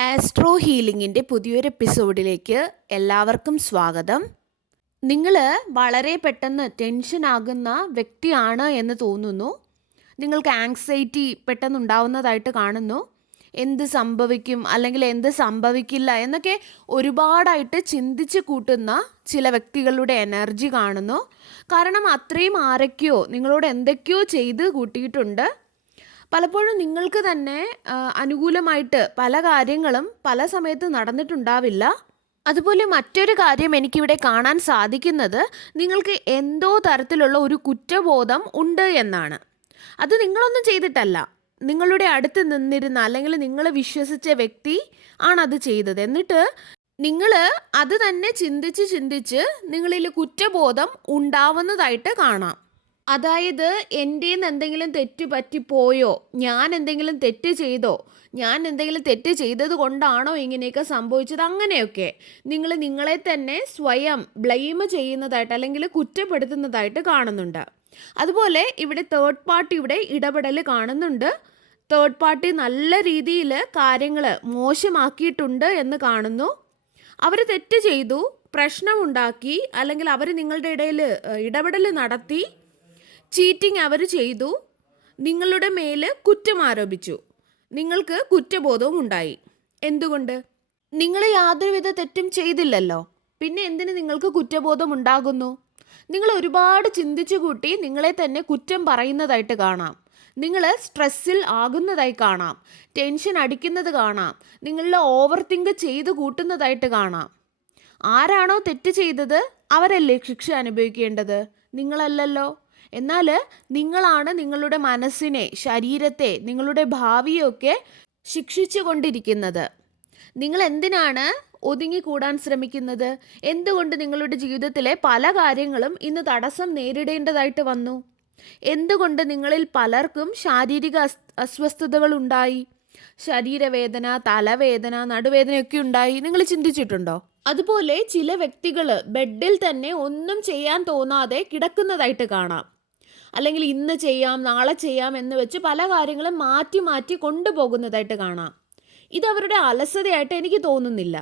Astro ഹീലിംഗിൻ്റെ പുതിയൊരു എപ്പിസോഡിലേക്ക് എല്ലാവർക്കും സ്വാഗതം. നിങ്ങൾ വളരെ പെട്ടെന്ന് ടെൻഷൻ ആകുന്ന വ്യക്തിയാണ് എന്ന് തോന്നുന്നു. നിങ്ങൾക്ക് ആങ്സൈറ്റി പെട്ടെന്ന് ഉണ്ടാവുന്നതായിട്ട് കാണുന്നു. എന്ത് സംഭവിക്കും അല്ലെങ്കിൽ എന്ത് സംഭവിക്കില്ല എന്നൊക്കെ ഒരുപാടായിട്ട് ചിന്തിച്ച് കൂട്ടുന്ന ചില വ്യക്തികളുടെ എനർജി കാണുന്നു. കാരണം അത്രയും ആരൊക്കെയോ നിങ്ങളോട് എന്തൊക്കെയോ ചെയ്ത് കൂട്ടിയിട്ടുണ്ട്. പലപ്പോഴും നിങ്ങൾക്ക് തന്നെ അനുകൂലമായിട്ട് പല കാര്യങ്ങളും പല സമയത്ത് നടന്നിട്ടുണ്ടാവില്ല. അതുപോലെ മറ്റൊരു കാര്യം എനിക്കിവിടെ കാണാൻ സാധിക്കുന്നത് നിങ്ങൾക്ക് എന്തോ തരത്തിലുള്ള ഒരു കുറ്റബോധം ഉണ്ട് എന്നാണ്. അത് നിങ്ങളൊന്നും ചെയ്തിട്ടല്ല, നിങ്ങളുടെ അടുത്ത് നിന്നിരുന്ന അല്ലെങ്കിൽ നിങ്ങൾ വിശ്വസിച്ച വ്യക്തി ആണത് ചെയ്തത്. എന്നിട്ട് നിങ്ങൾ അത് തന്നെ ചിന്തിച്ച് നിങ്ങളിൽ കുറ്റബോധം ഉണ്ടാവുന്നതായിട്ട് കാണാം. അതായത് എൻ്റെന്ന് എന്തെങ്കിലും തെറ്റ് പറ്റിപ്പോയോ, ഞാൻ എന്തെങ്കിലും തെറ്റ് ചെയ്തോ, ഞാൻ എന്തെങ്കിലും തെറ്റ് ചെയ്തത് കൊണ്ടാണോ ഇങ്ങനെയൊക്കെ സംഭവിച്ചത്, അങ്ങനെയൊക്കെ നിങ്ങൾ നിങ്ങളെ തന്നെ സ്വയം ബ്ലെയിം ചെയ്യുന്നതായിട്ട് അല്ലെങ്കിൽ കുറ്റപ്പെടുത്തുന്നതായിട്ട് കാണുന്നുണ്ട്. അതുപോലെ ഇവിടെ തേർഡ് പാർട്ടിയുടെ ഇടപെടൽ കാണുന്നുണ്ട്. തേർഡ് പാർട്ടി നല്ല രീതിയിൽ കാര്യങ്ങൾ മോശമാക്കിയിട്ടുണ്ട് എന്ന് കാണുന്നു. അവർ തെറ്റ് ചെയ്തു, പ്രശ്നമുണ്ടാക്കി, അല്ലെങ്കിൽ അവർ നിങ്ങളുടെ ഇടയിൽ ഇടപെടൽ നടത്തി, ചീറ്റിംഗ് അവർ ചെയ്തു, നിങ്ങളുടെ മേൽ കുറ്റം ആരോപിച്ചു, നിങ്ങൾക്ക് കുറ്റബോധവും ഉണ്ടായി. എന്തുകൊണ്ട്? നിങ്ങൾ യാതൊരുവിധ തെറ്റും ചെയ്തില്ലല്ലോ, പിന്നെ എന്തിന് നിങ്ങൾക്ക് കുറ്റബോധം ഉണ്ടാകുന്നു? നിങ്ങൾ ഒരുപാട് ചിന്തിച്ചു കൂട്ടി നിങ്ങളെ തന്നെ കുറ്റം പറയുന്നതായിട്ട് കാണാം. നിങ്ങൾ സ്ട്രെസ്സിൽ ആകുന്നതായി കാണാം, ടെൻഷൻ അടിക്കുന്നത് കാണാം, നിങ്ങളിൽ ഓവർ തിങ്ക് ചെയ്ത് കൂട്ടുന്നതായിട്ട് കാണാം. ആരാണോ തെറ്റ് ചെയ്തത് അവരല്ലേ ശിക്ഷ അനുഭവിക്കേണ്ടത്, നിങ്ങളല്ലല്ലോ. എന്നാൽ നിങ്ങളാണ് നിങ്ങളുടെ മനസ്സിനെ, ശരീരത്തെ, നിങ്ങളുടെ ഭാവിയൊക്കെ ശിക്ഷിച്ചു കൊണ്ടിരിക്കുന്നത്. നിങ്ങൾ എന്തിനാണ് ഒതുങ്ങിക്കൂടാൻ ശ്രമിക്കുന്നത്? എന്തുകൊണ്ട് നിങ്ങളുടെ ജീവിതത്തിലെ പല കാര്യങ്ങളും ഇന്ന് തടസ്സം നേരിടേണ്ടതായിട്ട് വന്നു? എന്തുകൊണ്ട് നിങ്ങളിൽ പലർക്കും ശാരീരിക അസ്വസ്ഥതകൾ ഉണ്ടായി? ശരീരവേദന, തലവേദന, നടുവേദനയൊക്കെ ഉണ്ടായി. നിങ്ങൾ ചിന്തിച്ചിട്ടുണ്ടോ? അതുപോലെ ചില വ്യക്തികൾ ബെഡിൽ തന്നെ ഒന്നും ചെയ്യാൻ തോന്നാതെ കിടക്കുന്നതായിട്ട് കാണാം. അല്ലെങ്കിൽ ഇന്ന് ചെയ്യാം, നാളെ ചെയ്യാം എന്ന് വെച്ച് പല കാര്യങ്ങളും മാറ്റി മാറ്റി കൊണ്ടുപോകുന്നതായിട്ട് കാണാം. ഇതവരുടെ അലസതയായിട്ട് എനിക്ക് തോന്നുന്നില്ല.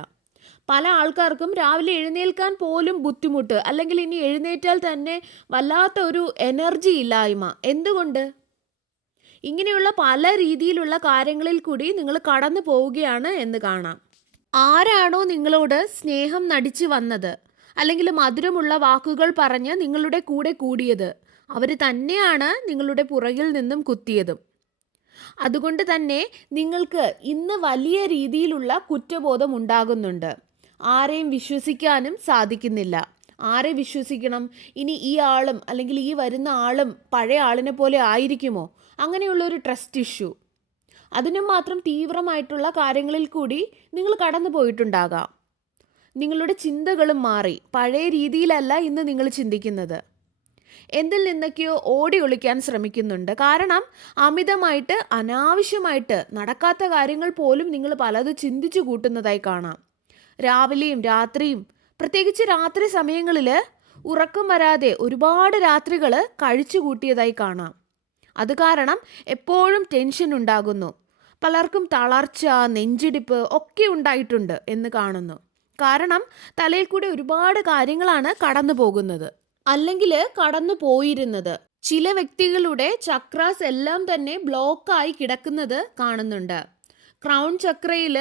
പല ആൾക്കാർക്കും രാവിലെ എഴുന്നേൽക്കാൻ പോലും ബുദ്ധിമുട്ട്, അല്ലെങ്കിൽ ഇനി എഴുന്നേറ്റാൽ തന്നെ വല്ലാത്ത ഒരു എനർജി ഇല്ലായ്മ. എന്തുകൊണ്ട്? ഇങ്ങനെയുള്ള പല രീതിയിലുള്ള കാര്യങ്ങളിൽ കൂടി നിങ്ങൾ കടന്നു പോവുകയാണ് എന്ന് കാണാം. ആരാണോ നിങ്ങളോട് സ്നേഹം നടിച്ചു വന്നത്, അല്ലെങ്കിൽ മധുരമുള്ള വാക്കുകൾ പറഞ്ഞ് നിങ്ങളുടെ കൂടെ കൂടിയത്, അവർ തന്നെയാണ് നിങ്ങളുടെ പുറകിൽ നിന്നും കുത്തിയതും. അതുകൊണ്ട് തന്നെ നിങ്ങൾക്ക് ഇന്ന് വലിയ രീതിയിലുള്ള കുറ്റബോധം ഉണ്ടാകുന്നുണ്ട്. ആരെയും വിശ്വസിക്കാനും സാധിക്കുന്നില്ല. ആരെ വിശ്വസിക്കണം? ഇനി ഈ ആളും അല്ലെങ്കിൽ ഈ വരുന്ന ആളും പഴയ ആളിനെ പോലെ ആയിരിക്കുമോ? അങ്ങനെയുള്ളൊരു ട്രസ്റ്റ് ഇഷ്യൂ, അതിനും മാത്രം തീവ്രമായിട്ടുള്ള കാര്യങ്ങളിൽ കൂടി നിങ്ങൾ കടന്നു പോയിട്ടുണ്ടാകാം. നിങ്ങളുടെ ചിന്തകളും മാറി, പഴയ രീതിയിലല്ല ഇന്ന് നിങ്ങൾ ചിന്തിക്കുന്നത്. എന്തിൽ നിന്നൊക്കെയോ ഓടി ഒളിക്കാൻ ശ്രമിക്കുന്നുണ്ട്. കാരണം അമിതമായിട്ട് അനാവശ്യമായിട്ട് നടക്കാത്ത കാര്യങ്ങൾ പോലും നിങ്ങൾ പലതും ചിന്തിച്ചു കൂട്ടുന്നതായി കാണാം. രാവിലെയും രാത്രിയും, പ്രത്യേകിച്ച് രാത്രി സമയങ്ങളിൽ ഉറക്കം വരാതെ ഒരുപാട് രാത്രികൾ കഴിച്ചു കൂട്ടിയതായി കാണാം. അത് കാരണം എപ്പോഴും ടെൻഷൻ ഉണ്ടാകുന്നു. പലർക്കും തളർച്ച, നെഞ്ചിടിപ്പ് ഒക്കെ ഉണ്ടായിട്ടുണ്ട് എന്ന് കാണുന്നു. കാരണം തലയിൽ കൂടി ഒരുപാട് കാര്യങ്ങളാണ് കടന്നു പോകുന്നത്, അല്ലെങ്കിൽ കടന്നു പോയിരുന്നത്. ചില വ്യക്തികളുടെ ചക്രാസ് എല്ലാം തന്നെ ബ്ലോക്കായി കിടക്കുന്നത് കാണുന്നുണ്ട്. ക്രൗൺ ചക്രയിൽ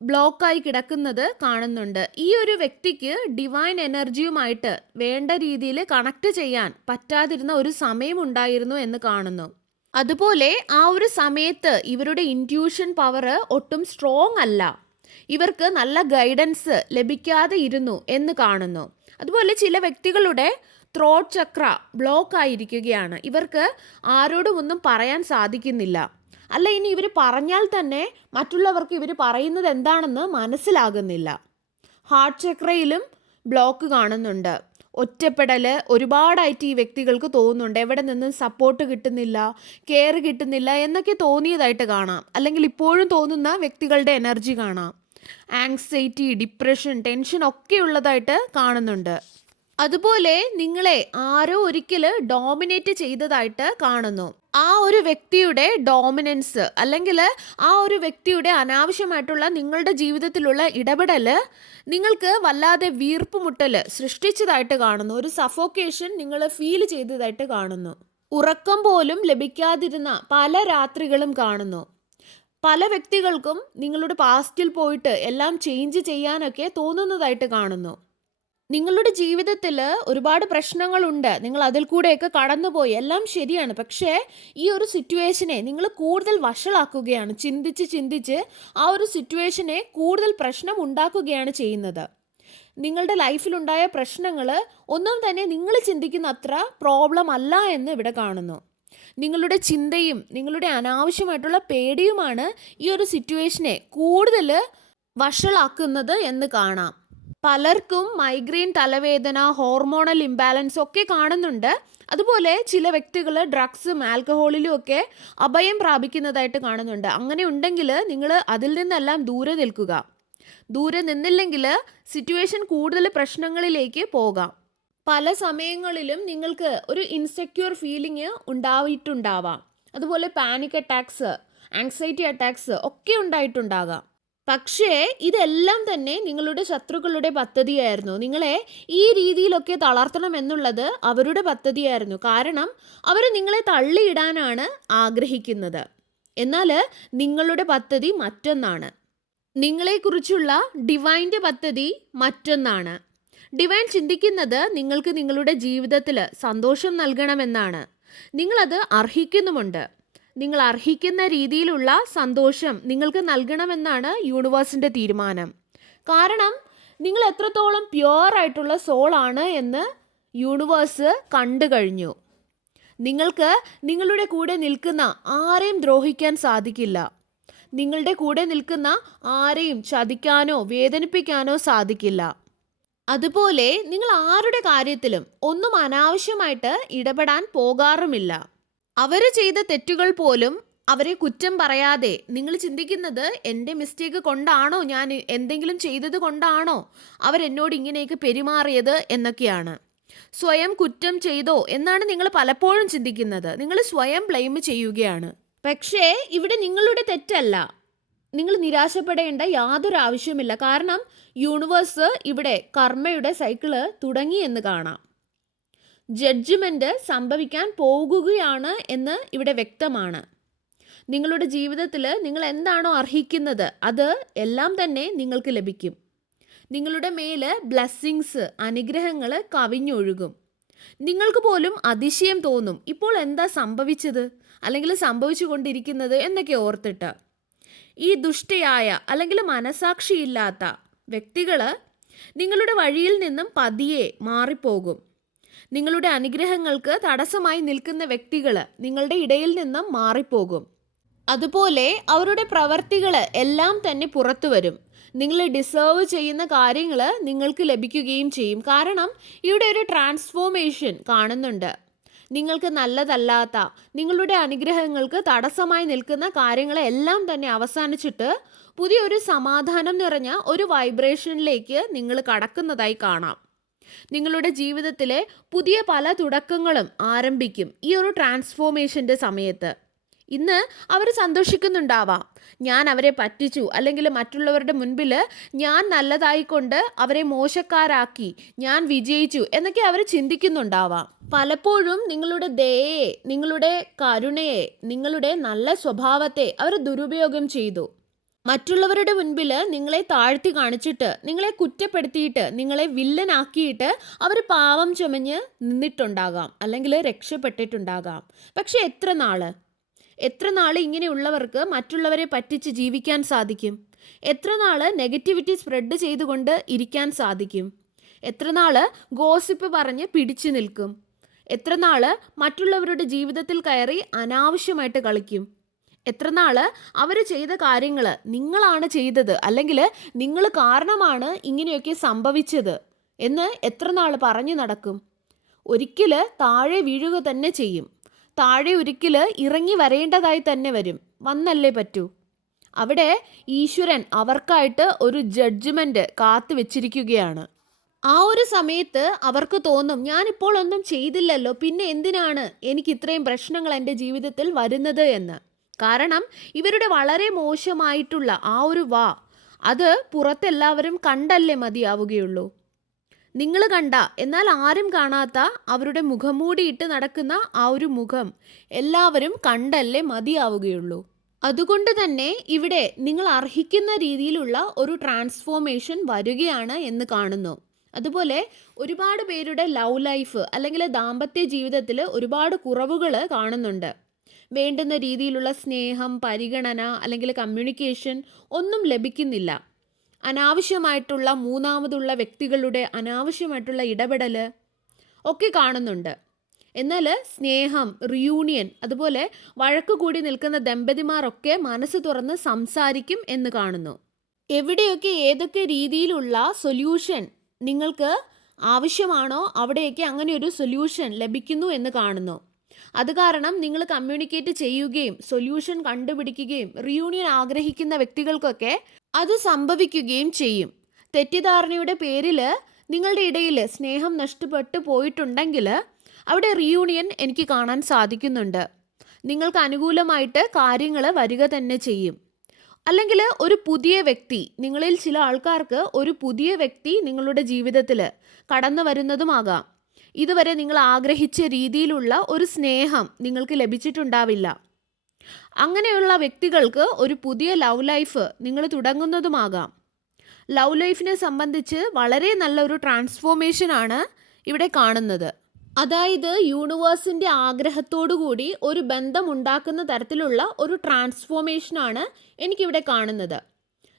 ബ്ലോക്കായി കിടക്കുന്നത് കാണുന്നുണ്ട്. ഈ ഒരു വ്യക്തിക്ക് ഡിവൈൻ എനർജിയുമായിട്ട് വേണ്ട രീതിയിൽ കണക്ട് ചെയ്യാൻ പറ്റാതിരുന്ന ഒരു സമയം ഉണ്ടായിരുന്നു എന്ന് കാണുന്നു. അതുപോലെ ആ ഒരു സമയത്ത് ഇവരുടെ ഇൻറ്റ്യൂഷൻ പവർ ഒട്ടും സ്ട്രോങ് അല്ല, ഇവർക്ക് നല്ല ഗൈഡൻസ് ലഭിക്കാതെ ഇരുന്നു എന്ന് കാണുന്നു. അതുപോലെ ചില വ്യക്തികളുടെ ത്രോട്ട് ചക്ര ബ്ലോക്ക് ആയിരിക്കുകയാണ്. ഇവർക്ക് ആരോടും ഒന്നും പറയാൻ സാധിക്കുന്നില്ല. അല്ല, ഇനി ഇവർ പറഞ്ഞാൽ തന്നെ മറ്റുള്ളവർക്ക് ഇവർ പറയുന്നത് എന്താണെന്ന് മനസ്സിലാകുന്നില്ല. ഹാർട്ട് ചക്രയിലും ബ്ലോക്ക് കാണുന്നുണ്ട്. ഒറ്റപ്പെടൽ ഒരുപാടായിട്ട് ഈ വ്യക്തികൾക്ക് തോന്നുന്നുണ്ട്. എവിടെ നിന്നും സപ്പോർട്ട് കിട്ടുന്നില്ല, കെയർ കിട്ടുന്നില്ല എന്നൊക്കെ തോന്നിയതായിട്ട് കാണാം. അല്ലെങ്കിൽ ഇപ്പോഴും തോന്നുന്ന വ്യക്തികളുടെ എനർജി കാണാം. ആങ്സൈറ്റി, ഡിപ്രഷൻ, ടെൻഷൻ ഒക്കെ ഉള്ളതായിട്ട് കാണുന്നുണ്ട്. അതുപോലെ നിങ്ങളെ ആരോ ഒരിക്കൽ ഡോമിനേറ്റ് ചെയ്തതായിട്ട് കാണുന്നു. ആ ഒരു വ്യക്തിയുടെ ഡോമിനൻസ് അല്ലെങ്കിൽ ആ ഒരു വ്യക്തിയുടെ അനാവശ്യമായിട്ടുള്ള നിങ്ങളുടെ ജീവിതത്തിലുള്ള ഇടപെടൽ നിങ്ങൾക്ക് വല്ലാതെ വീർപ്പുമുട്ടൽ സൃഷ്ടിച്ചതായിട്ട് കാണുന്നു. ഒരു സഫോക്കേഷൻ നിങ്ങൾ ഫീൽ ചെയ്തതായിട്ട് കാണുന്നു. ഉറക്കം പോലും ലഭിക്കാതിരുന്ന പല രാത്രികളും കാണുന്നു. പല വ്യക്തികൾക്കും നിങ്ങളുടെ പാസ്റ്റിൽ പോയിട്ട് എല്ലാം ചേഞ്ച് ചെയ്യാനൊക്കെ തോന്നുന്നതായിട്ട് കാണുന്നു. നിങ്ങളുടെ ജീവിതത്തിൽ ഒരുപാട് പ്രശ്നങ്ങളുണ്ട്, നിങ്ങൾ അതിൽ കൂടെയൊക്കെ കടന്നുപോയി, എല്ലാം ശരിയാണ്. പക്ഷേ ഈ ഒരു സിറ്റുവേഷനെ നിങ്ങൾ കൂടുതൽ വഷളാക്കുകയാണ്. ചിന്തിച്ച് ആ ഒരു സിറ്റുവേഷനെ കൂടുതൽ പ്രശ്നം ഉണ്ടാക്കുകയാണ് ചെയ്യുന്നത്. നിങ്ങളുടെ ലൈഫിലുണ്ടായ പ്രശ്നങ്ങൾ ഒന്നും തന്നെ നിങ്ങൾ ചിന്തിക്കുന്ന അത്ര പ്രോബ്ലം അല്ല എന്ന് ഇവിടെ കാണുന്നു. നിങ്ങളുടെ ചിന്തയും നിങ്ങളുടെ അനാവശ്യമായിട്ടുള്ള പേടിയുമാണ് ഈ ഒരു സിറ്റുവേഷനെ കൂടുതൽ വഷളാക്കുന്നത് എന്ന് കാണാം. പലർക്കും മൈഗ്രെയിൻ, തലവേദന, ഹോർമോണൽ ഇംബാലൻസ് ഒക്കെ കാണുന്നുണ്ട്. അതുപോലെ ചില വ്യക്തികൾ ഡ്രഗ്സും ആൽക്കഹോളിലും ഒക്കെ അഭയം പ്രാപിക്കുന്നതായിട്ട് കാണുന്നുണ്ട്. അങ്ങനെ ഉണ്ടെങ്കിൽ നിങ്ങൾ അതിൽ നിന്നെല്ലാം ദൂരെ നിൽക്കുക. ദൂരെ നിന്നില്ലെങ്കിൽ സിറ്റുവേഷൻ കൂടുതൽ പ്രശ്നങ്ങളിലേക്ക് പോകാം. പല സമയങ്ങളിലും നിങ്ങൾക്ക് ഒരു ഇൻസെക്യൂർ ഫീലിംഗ് ഉണ്ടായിട്ടുണ്ടാവാം. അതുപോലെ പാനിക് അറ്റാക്സ്, ആങ്സൈറ്റി അറ്റാക്സ് ഒക്കെ ഉണ്ടായിട്ടുണ്ടാകാം. പക്ഷേ ഇതെല്ലാം തന്നെ നിങ്ങളുടെ ശത്രുക്കളുടെ പദ്ധതിയായിരുന്നു. നിങ്ങളെ ഈ രീതിയിലൊക്കെ തളർത്തണം എന്നുള്ളത് അവരുടെ പദ്ധതിയായിരുന്നു. കാരണം അവർ നിങ്ങളെ തള്ളിയിടാനാണ് ആഗ്രഹിക്കുന്നത്. എന്നാൽ നിങ്ങളുടെ പദ്ധതി മറ്റൊന്നാണ്. നിങ്ങളെക്കുറിച്ചുള്ള ഡിവൈൻ്റെ പദ്ധതി മറ്റൊന്നാണ്. ഡിവൈൻ ചിന്തിക്കുന്നത് നിങ്ങൾക്ക് നിങ്ങളുടെ ജീവിതത്തിൽ സന്തോഷം നൽകണമെന്നാണ്. നിങ്ങളത് അർഹിക്കുന്നുമുണ്ട്. നിങ്ങൾ അർഹിക്കുന്ന രീതിയിലുള്ള സന്തോഷം നിങ്ങൾക്ക് നൽകണമെന്നാണ് യൂണിവേഴ്സിൻ്റെ തീരുമാനം. കാരണം നിങ്ങൾ എത്രത്തോളം പ്യുവറായിട്ടുള്ള സോളാണ് എന്ന് യൂണിവേഴ്സ് കണ്ടു കഴിഞ്ഞു. നിങ്ങൾക്ക് നിങ്ങളുടെ കൂടെ നിൽക്കുന്ന ആരെയും ദ്രോഹിക്കാൻ സാധിക്കില്ല. നിങ്ങളുടെ കൂടെ നിൽക്കുന്ന ആരെയും ചതിക്കാനോ വേദനിപ്പിക്കാനോ സാധിക്കില്ല. അതുപോലെ നിങ്ങൾ ആരുടെ കാര്യത്തിലും ഒന്നും അനാവശ്യമായിട്ട് ഇടപെടാൻ പോകാറുമില്ല. അവർ ചെയ്ത തെറ്റുകൾ പോലും അവരെ കുറ്റം പറയാതെ നിങ്ങൾ ചിന്തിക്കുന്നത് എൻ്റെ മിസ്റ്റേക്ക് കൊണ്ടാണോ, ഞാൻ എന്തെങ്കിലും ചെയ്തത് കൊണ്ടാണോ അവരെന്നോട് ഇങ്ങനെയൊക്കെ പെരുമാറിയത് എന്നൊക്കെയാണ്. സ്വയം കുറ്റം ചെയ്തോ എന്നാണ് നിങ്ങൾ പലപ്പോഴും ചിന്തിക്കുന്നത്. നിങ്ങൾ സ്വയം ബ്ലെയിം ചെയ്യുകയാണ്. പക്ഷേ ഇവിടെ നിങ്ങളുടെ തെറ്റല്ല. നിങ്ങൾ നിരാശപ്പെടേണ്ട യാതൊരു ആവശ്യമില്ല. കാരണം യൂണിവേഴ്സ് ഇവിടെ കർമ്മയുടെ സൈക്കിള് തുടങ്ങി എന്ന് കാണാം. ജഡ്ജ്മെൻറ്റ് സംഭവിക്കാൻ പോകുകയാണ് എന്ന് ഇവിടെ വ്യക്തമാണ്. നിങ്ങളുടെ ജീവിതത്തിൽ നിങ്ങൾ എന്താണോ അർഹിക്കുന്നത് അത് എല്ലാം തന്നെ നിങ്ങൾക്ക് ലഭിക്കും. നിങ്ങളുടെ മേൽ ബ്ലെസ്സിങ്സ്, അനുഗ്രഹങ്ങൾ കവിഞ്ഞൊഴുകും. നിങ്ങൾക്ക് പോലും അതിശയം തോന്നും, ഇപ്പോൾ എന്താ സംഭവിച്ചത് അല്ലെങ്കിൽ സംഭവിച്ചു കൊണ്ടിരിക്കുന്നത് എന്നൊക്കെ ഓർത്തിട്ട്. ഈ ദുഷ്ടയായ അല്ലെങ്കിൽ മനസാക്ഷിയില്ലാത്ത വ്യക്തികൾ നിങ്ങളുടെ വഴിയിൽ നിന്നും പതിയെ മാറിപ്പോകും. നിങ്ങളുടെ അനുഗ്രഹങ്ങൾക്ക് തടസ്സമായി നിൽക്കുന്ന വ്യക്തികൾ നിങ്ങളുടെ ഇടയിൽ നിന്നും മാറിപ്പോകും. അതുപോലെ അവരുടെ പ്രവർത്തികൾ എല്ലാം തന്നെ പുറത്തു വരും. നിങ്ങൾ ഡിസേർവ് ചെയ്യുന്ന കാര്യങ്ങൾ നിങ്ങൾക്ക് ലഭിക്കുകയും ചെയ്യും. കാരണം ഇവിടെ ഒരു ട്രാൻസ്ഫോർമേഷൻ കാണുന്നുണ്ട്. നിങ്ങൾക്ക് നല്ലതല്ലാത്ത നിങ്ങളുടെ അനുഗ്രഹങ്ങൾക്ക് തടസ്സമായി നിൽക്കുന്ന കാര്യങ്ങളെല്ലാം തന്നെ അവസാനിച്ചിട്ട് പുതിയൊരു സമാധാനം നിറഞ്ഞ ഒരു വൈബ്രേഷനിലേക്ക് നിങ്ങൾ കടക്കുന്നതായി കാണാം. നിങ്ങളുടെ ജീവിതത്തിലെ പുതിയ പല തുടക്കങ്ങളും ആരംഭിക്കും ഈ ഒരു ട്രാൻസ്ഫോർമേഷൻ്റെ സമയത്ത്. ഇന്ന് അവർ സന്തോഷിക്കുന്നുണ്ടാവാം, ഞാൻ അവരെ പറ്റിച്ചു, അല്ലെങ്കിൽ മറ്റുള്ളവരുടെ മുൻപിൽ ഞാൻ നല്ലതായിക്കൊണ്ട് അവരെ മോശക്കാരാക്കി, ഞാൻ വിജയിച്ചു എന്നൊക്കെ അവർ ചിന്തിക്കുന്നുണ്ടാവാം. പലപ്പോഴും നിങ്ങളുടെ ദയയെ, നിങ്ങളുടെ കരുണയെ, നിങ്ങളുടെ നല്ല സ്വഭാവത്തെ അവർ ദുരുപയോഗം ചെയ്തു. മറ്റുള്ളവരുടെ മുൻപിൽ നിങ്ങളെ താഴ്ത്തി കാണിച്ചിട്ട്, നിങ്ങളെ കുറ്റപ്പെടുത്തിയിട്ട്, നിങ്ങളെ വില്ലനാക്കിയിട്ട് അവർ പാവം ചുമഞ്ഞ് നിന്നിട്ടുണ്ടാകാം, അല്ലെങ്കിൽ രക്ഷപ്പെട്ടിട്ടുണ്ടാകാം. പക്ഷെ എത്ര നാൾ ഇങ്ങനെയുള്ളവർക്ക് മറ്റുള്ളവരെ പറ്റിച്ച് ജീവിക്കാൻ സാധിക്കും? എത്ര നാൾ നെഗറ്റിവിറ്റി സ്പ്രെഡ് ചെയ്തുകൊണ്ട് ഇരിക്കാൻ സാധിക്കും? എത്ര നാൾ ഗോസിപ്പ് പറഞ്ഞ് പിടിച്ചു നിൽക്കും? എത്ര നാൾ മറ്റുള്ളവരുടെ ജീവിതത്തിൽ കയറി അനാവശ്യമായിട്ട് കളിക്കും? എത്ര നാൾ അവർ ചെയ്ത കാര്യങ്ങൾ നിങ്ങളാണ് ചെയ്തത്, അല്ലെങ്കിൽ നിങ്ങൾ കാരണമാണ് ഇങ്ങനെയൊക്കെ സംഭവിച്ചത് എന്ന് എത്ര നാൾ പറഞ്ഞു നടക്കും? ഒരിക്കൽ താഴെ വീഴുക തന്നെ ചെയ്യും. താഴെ ഒരിക്കൽ ഇറങ്ങി വരേണ്ടതായി തന്നെ വന്നല്ലേ പറ്റൂ. അവിടെ ഈശ്വരൻ അവർക്കായിട്ട് ഒരു ജഡ്ജ്മെൻറ്റ് കാത്തു വെച്ചിരിക്കുകയാണ്. ആ ഒരു സമയത്ത് അവർക്ക് തോന്നും, ഞാനിപ്പോൾ ഒന്നും ചെയ്തില്ലല്ലോ, പിന്നെ എന്തിനാണ് എനിക്ക് ഇത്രയും പ്രശ്നങ്ങൾ എൻ്റെ ജീവിതത്തിൽ വരുന്നത് എന്ന്. കാരണം ഇവരുടെ വളരെ മോശമായിട്ടുള്ള ആ ഒരു അത് പുറത്തെല്ലാവരും കണ്ടല്ലേ മതിയാവുകയുള്ളൂ. നിങ്ങൾ കണ്ട, എന്നാൽ ആരും കാണാത്ത അവരുടെ മുഖംമൂടിയിട്ട് നടക്കുന്ന ആ ഒരു മുഖം എല്ലാവരും കണ്ടല്ലേ മതിയാവുകയുള്ളൂ. അതുകൊണ്ട് തന്നെ ഇവിടെ നിങ്ങൾ അർഹിക്കുന്ന രീതിയിലുള്ള ഒരു ട്രാൻസ്ഫോർമേഷൻ വരികയാണ് എന്ന് കാണുന്നു. അതുപോലെ ഒരുപാട് പേരുടെ ലവ് ലൈഫ് അല്ലെങ്കിൽ ദാമ്പത്യ ജീവിതത്തിൽ ഒരുപാട് കുറവുകൾ കാണുന്നുണ്ട്. വേണ്ടുന്ന രീതിയിലുള്ള സ്നേഹം, പരിഗണന അല്ലെങ്കിൽ കമ്മ്യൂണിക്കേഷൻ ഒന്നും ലഭിക്കുന്നില്ല. അനാവശ്യമായിട്ടുള്ള മൂന്നാമതുള്ള വ്യക്തികളുടെ അനാവശ്യമായിട്ടുള്ള ഇടപെടൽ ഒക്കെ കാണുന്നുണ്ട്. എന്നാൽ സ്നേഹം, റിയൂണിയൻ, അതുപോലെ വഴക്ക് കൂടി നിൽക്കുന്ന ദമ്പതിമാരൊക്കെ മനസ്സ് തുറന്ന് സംസാരിക്കും എന്ന് കാണുന്നു. എവിടെയൊക്കെ ഏതൊക്കെ രീതിയിലുള്ള സൊല്യൂഷൻ നിങ്ങൾക്ക് ആവശ്യമാണോ അവിടെയൊക്കെ അങ്ങനെ ഒരു സൊല്യൂഷൻ ലഭിക്കുന്നു എന്ന് കാണുന്നു. അത് കാരണം നിങ്ങൾ കമ്മ്യൂണിക്കേറ്റ് ചെയ്യുകയും സൊല്യൂഷൻ കണ്ടുപിടിക്കുകയും റിയൂണിയൻ ആഗ്രഹിക്കുന്ന വ്യക്തികൾക്കൊക്കെ അത് സംഭവിക്കുകയും ചെയ്യും. തെറ്റിദ്ധാരണയുടെ പേരിൽ നിങ്ങളുടെ ഇടയിൽ സ്നേഹം നഷ്ടപ്പെട്ടു പോയിട്ടുണ്ടെങ്കിൽ അവിടെ റിയൂണിയൻ എനിക്ക് കാണാൻ സാധിക്കുന്നുണ്ട്. നിങ്ങൾക്ക് അനുകൂലമായിട്ട് കാര്യങ്ങൾ വരിക തന്നെ ചെയ്യും. അല്ലെങ്കിൽ ഒരു പുതിയ വ്യക്തി, നിങ്ങളിൽ ചില ആൾക്കാർക്ക് ഒരു പുതിയ വ്യക്തി നിങ്ങളുടെ ജീവിതത്തിൽ കടന്നു വരുന്നതുമാകാം. ഇതുവരെ നിങ്ങൾ ആഗ്രഹിച്ച രീതിയിലുള്ള ഒരു സ്നേഹം നിങ്ങൾക്ക് ലഭിച്ചിട്ടുണ്ടാവില്ല. അങ്ങനെയുള്ള വ്യക്തികൾക്ക് ഒരു പുതിയ ലവ് ലൈഫ് നിങ്ങൾ തുടങ്ങുന്നതുമാകാം. ലവ് ലൈഫിനെ സംബന്ധിച്ച് വളരെ നല്ലൊരു ട്രാൻസ്ഫോർമേഷനാണ് ഇവിടെ കാണുന്നത്. അതായത് യൂണിവേഴ്സിൻ്റെ ആഗ്രഹത്തോടു കൂടി ഒരു ബന്ധം ഉണ്ടാക്കുന്ന തരത്തിലുള്ള ഒരു ട്രാൻസ്ഫോർമേഷനാണ് എനിക്കിവിടെ കാണുന്നത്.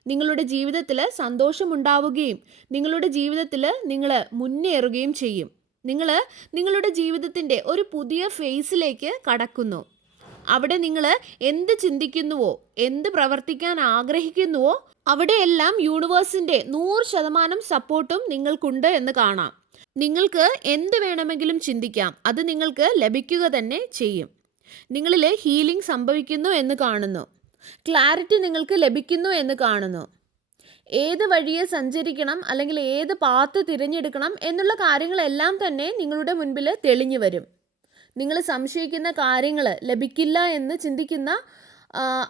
നിങ്ങളുടെ ജീവിതത്തിൽ സന്തോഷമുണ്ടാവുകയും നിങ്ങളുടെ ജീവിതത്തിൽ നിങ്ങൾ മുന്നേറുകയും ചെയ്യും. നിങ്ങൾ നിങ്ങളുടെ ജീവിതത്തിൻ്റെ ഒരു പുതിയ ഫേസിലേക്ക് കടക്കുന്നു. അവിടെ നിങ്ങൾ എന്ത് ചിന്തിക്കുന്നുവോ, എന്ത് പ്രവർത്തിക്കാൻ ആഗ്രഹിക്കുന്നുവോ അവിടെയെല്ലാം യൂണിവേഴ്സിൻ്റെ 100% സപ്പോർട്ടും നിങ്ങൾക്കുണ്ട് എന്ന് കാണാം. നിങ്ങൾക്ക് എന്ത് വേണമെങ്കിലും ചിന്തിക്കാം, അത് നിങ്ങൾക്ക് ലഭിക്കുക തന്നെ ചെയ്യും. നിങ്ങളിൽ ഹീലിംഗ് സംഭവിക്കുന്നു എന്ന് കാണുന്നു. ക്ലാരിറ്റി നിങ്ങൾക്ക് ലഭിക്കുന്നു എന്ന് കാണുന്നു. ഏത് വഴിയെ സഞ്ചരിക്കണം അല്ലെങ്കിൽ ഏത് പാത്ത് തിരഞ്ഞെടുക്കണം എന്നുള്ള കാര്യങ്ങളെല്ലാം തന്നെ നിങ്ങളുടെ മുൻപിൽ തെളിഞ്ഞു വരും. നിങ്ങൾ സംശയിക്കുന്ന കാര്യങ്ങൾ ലഭിക്കില്ല എന്ന് ചിന്തിക്കുന്ന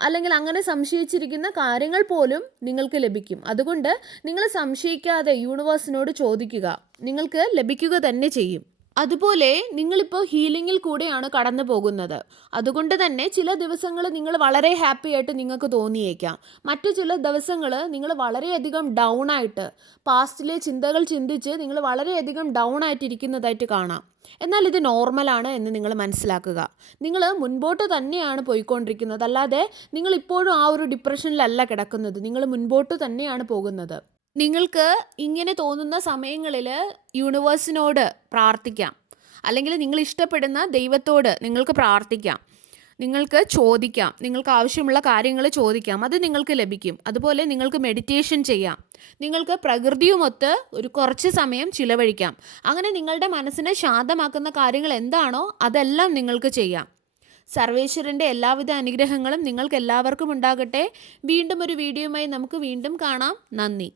അല്ലെങ്കിൽ അങ്ങനെ സംശയിച്ചിരിക്കുന്ന കാര്യങ്ങൾ പോലും നിങ്ങൾക്ക് ലഭിക്കും. അതുകൊണ്ട് നിങ്ങൾ സംശയിക്കാതെ യൂണിവേഴ്സിനോട് ചോദിക്കുക, നിങ്ങൾക്ക് ലഭിക്കുക തന്നെ ചെയ്യും. അതുപോലെ നിങ്ങളിപ്പോൾ ഹീലിങ്ങിൽ കൂടെയാണ് കടന്നു പോകുന്നത്. അതുകൊണ്ട് തന്നെ ചില ദിവസങ്ങൾ നിങ്ങൾ വളരെ ഹാപ്പി ആയിട്ട് നിങ്ങൾക്ക് തോന്നിയേക്കാം. മറ്റു ചില ദിവസങ്ങൾ നിങ്ങൾ വളരെയധികം ഡൗൺ ആയിട്ട്, പാസ്റ്റിലെ ചിന്തകൾ ചിന്തിച്ച് നിങ്ങൾ വളരെയധികം ഡൗൺ ആയിട്ടിരിക്കുന്നതായിട്ട് കാണാം. എന്നാൽ ഇത് നോർമലാണ് എന്ന് നിങ്ങൾ മനസ്സിലാക്കുക. നിങ്ങൾ മുൻപോട്ട് തന്നെയാണ് പോയിക്കൊണ്ടിരിക്കുന്നത്, അല്ലാതെ നിങ്ങൾ ഇപ്പോഴും ആ ഒരു ഡിപ്രഷനിലല്ല കിടക്കുന്നത്. നിങ്ങൾ മുൻപോട്ട് തന്നെയാണ് പോകുന്നത്. നിങ്ങൾക്ക് ഇങ്ങനെ തോന്നുന്ന സമയങ്ങളിൽ യൂണിവേഴ്സിനോട് പ്രാർത്ഥിക്കാം, അല്ലെങ്കിൽ നിങ്ങൾ ഇഷ്ടപ്പെടുന്ന ദൈവത്തോട് നിങ്ങൾക്ക് പ്രാർത്ഥിക്കാം, നിങ്ങൾക്ക് ചോദിക്കാം, നിങ്ങൾക്ക് ആവശ്യമുള്ള കാര്യങ്ങൾ ചോദിക്കാം, അത് നിങ്ങൾക്ക് ലഭിക്കും. അതുപോലെ നിങ്ങൾക്ക് മെഡിറ്റേഷൻ ചെയ്യാം, നിങ്ങൾക്ക് പ്രകൃതിയുമൊത്ത് ഒരു കുറച്ച് സമയം ചിലവഴിക്കാം. അങ്ങനെ നിങ്ങളുടെ മനസ്സിനെ ശാന്തമാക്കുന്ന കാര്യങ്ങൾ എന്താണോ അതെല്ലാം നിങ്ങൾക്ക് ചെയ്യാം. സർവേശ്വരൻ്റെ എല്ലാവിധ അനുഗ്രഹങ്ങളും നിങ്ങൾക്ക് എല്ലാവർക്കും ഉണ്ടാകട്ടെ. വീണ്ടും ഒരു വീഡിയോയുമായി നമുക്ക് വീണ്ടും കാണാം. നന്ദി.